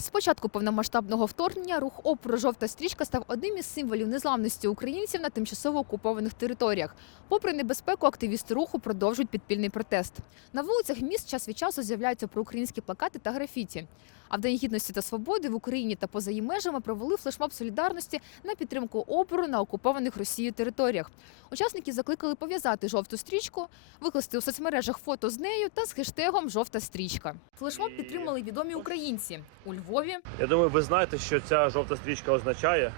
З початку повномасштабного вторгнення рух опору жовта стрічка став одним із символів незламності українців на тимчасово окупованих територіях. Попри небезпеку, активісти руху продовжують підпільний протест. На вулицях міст час від часу з'являються проукраїнські плакати та графіті. А в День гідності та свободи в Україні та поза її межами провели флешмоб солідарності на підтримку опору на окупованих Росією територіях. Учасники закликали пов'язати жовту стрічку, викласти у соцмережах фото з нею та з хештегом Жовта стрічка. Флешмоб підтримали відомі українці у Львові Я думаю, ви знаєте, що ця жовта стрічка означає.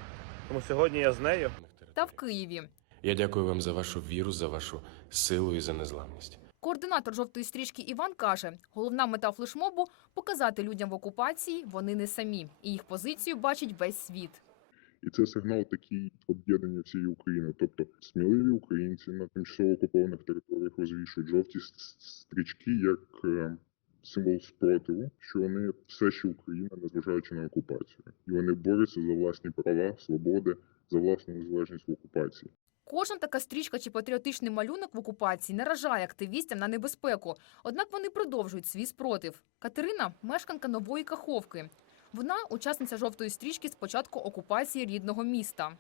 Тому сьогодні я з нею. та в Києві. Я дякую вам за вашу віру, за вашу силу і за незламність. Координатор жовтої стрічки Іван каже: головна мета флешмобу показати людям в окупації вони не самі, і їх позицію бачить весь світ. І це сигнал такий об'єднання всієї України. Тобто сміливі українці на тимчасово окупованих територіях розвішують жовті стрічки як е, символ спротиву, що вони все ще Україна, незважаючи на окупацію, і вони борються за власні права, свободи, за власну незалежність в окупації. Кожна така стрічка чи патріотичний малюнок в окупації наражає активістам на небезпеку. Однак вони продовжують свій спротив. Катерина мешканка нової Каховки. Вона учасниця жовтої стрічки з початку окупації рідного міста.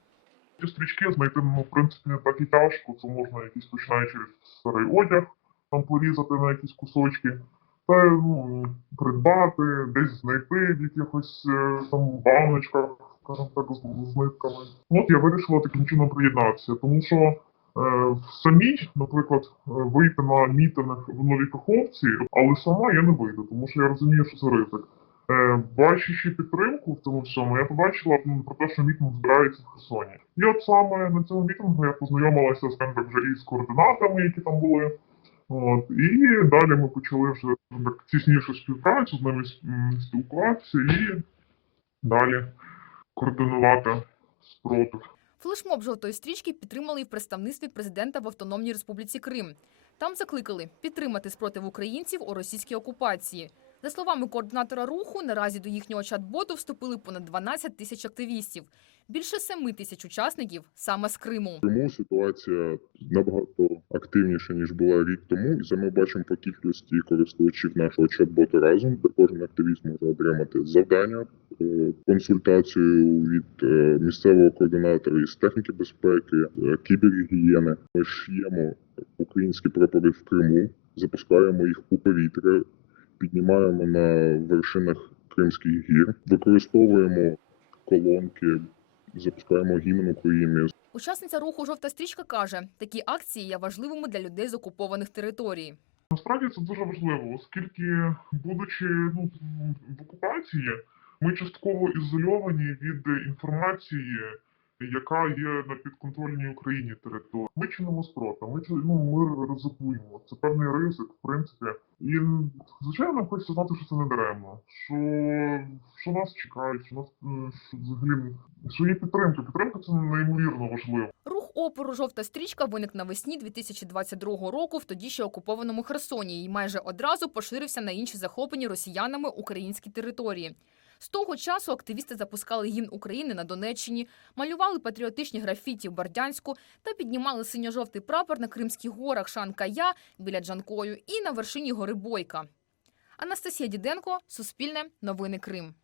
Ці стрічки знайти, ну, в принципі, не так і тяжко. Це можна якийсь починаючи старий одяг, там порізати на якісь кусочки, та ну, придбати, десь знайти в якихось е, там баночках, скажімо так, з, з нитками. От я вирішила таким чином приєднатися, тому що е, самій, наприклад, е, вийти на мітинг в Новій Каховці, але сама я не вийду, тому що я розумію, що це ризик. Е, Бачачи підтримку в цьому всьому, я побачила про те, що мітинг збирається в Херсоні. І от саме на цьому мітингу я познайомилася так, вже із координатами, які там були. От, і далі ми почали вже так, тіснішу співпрацю з ними спілкуватися і далі координувати спротив. Флешмоб жовтої стрічки підтримали і в представництві президента в Автономній Республіці Крим. Там закликали підтримати спротив українців у російській окупації. За словами координатора руху, наразі до їхнього чат-боту вступили понад 12 тисяч активістів. Більше 7 тисяч учасників саме з Криму. Тому ситуація набагато активніша ніж була рік тому, і це ми бачимо по кількості користувачів нашого чат-боту разом, де кожен активіст може отримати завдання, е, консультацію від е, місцевого координатора із техніки безпеки, е, кібергігієни. Ми шиємо українські прапори в Криму, запускаємо їх у повітря, піднімаємо на вершинах Кримських гір, використовуємо колонки, запускаємо гімн України, Учасниця руху Жовта стрічка каже, такі акції є важливими для людей з окупованих територій. Насправді це дуже важливо, оскільки, будучи ну, в окупації, ми частково ізольовані від інформації, яка є на підконтрольній Україні території. Ми чинимо спротив, ми, чи- ну, ми ризикуємо. Це певний ризик, в принципі. І, звичайно, хочеться знати, що це не даремно, що, що нас чекають, що нас е, що взагалі що є підтримка. Підтримка це неймовірно важливо. Рух опору Жовта стрічка виник навесні 2022 року в тоді ще окупованому Херсоні і майже одразу поширився на інші захоплені росіянами українські території. З того часу активісти запускали гімн України на Донеччині, малювали патріотичні графіті в Бердянську та піднімали синьо-жовтий прапор на Кримських горах Шанкая біля Джанкою і на вершині гори Бойка. Анастасія Діденко, Суспільне, Новини Крим.